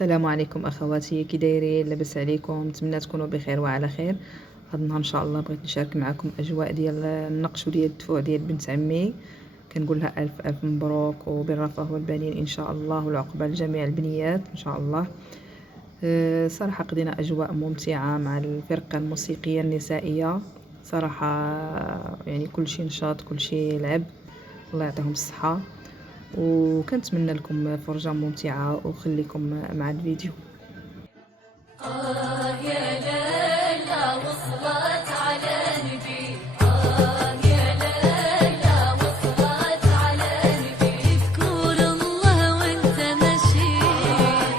السلام عليكم اخواتي، كي دايرين؟ لاباس عليكم؟ نتمنى تكونوا بخير وعلى خير. هذا النهار ان شاء الله بغيت نشارك معكم اجواء ديال النقش وديال الدفوع ديال بنت عمي. كنقول لها الف الف مبروك وبالرفاه والبنين ان شاء الله، والعقبه لجميع البنيات ان شاء الله. صراحه قضينا اجواء ممتعه مع الفرقه الموسيقيه النسائيه صراحه، يعني كل شيء نشاط كل شيء لعب، الله يعطيهم الصحه. وكنتمنى لكم فرجة ممتعة وخليكم مع الفيديو. يا ليلى وصلت على نبي، يا ليلى وصلت على نبي، اذكر الله وانت ماشي،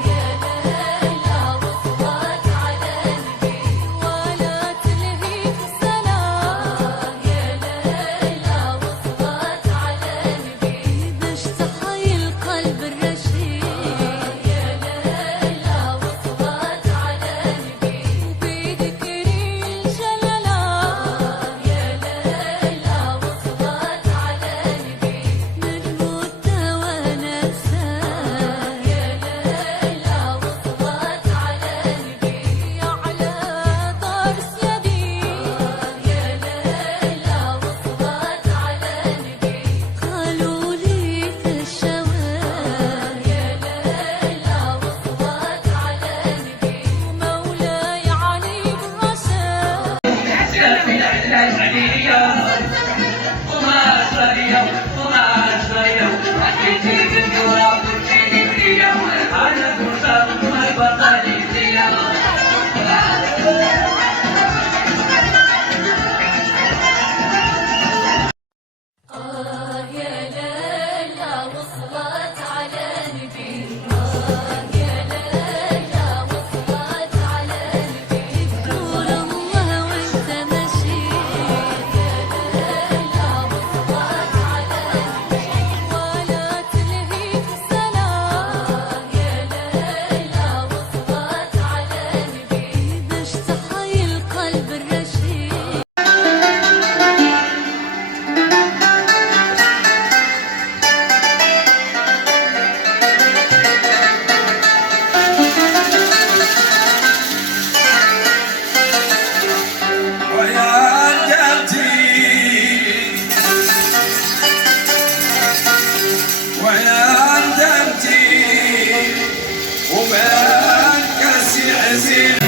يا ليلى وصلت على نبي، ولا تلهيك الصلاة، يا ليلى وصلت على نبي، باش تحيي القلب الرشيد، يا ليلى وصلت على نبي، وبذكر الجلالة، يا ليلى وصلت على نبي، نموت وننسى، يا ليلى وصلت على نبي، على دار السبيل، يا ليلى وصلت على نبي، قالوا لي في الشوارع، يا ليلى وصلت على نبي، ومولاي علي بالرشاد. يا ليلى وصلت على نبي، يا ليلى وصلت على نبي، اذكر الله وانت ماشي، يا ليلى وصلت على نبي، ولا تلهيك الصلاة، يا ليلى وصلت على نبي، باش تحيي القلب الرشيد. ويا دمتي وبان كاسي عزيز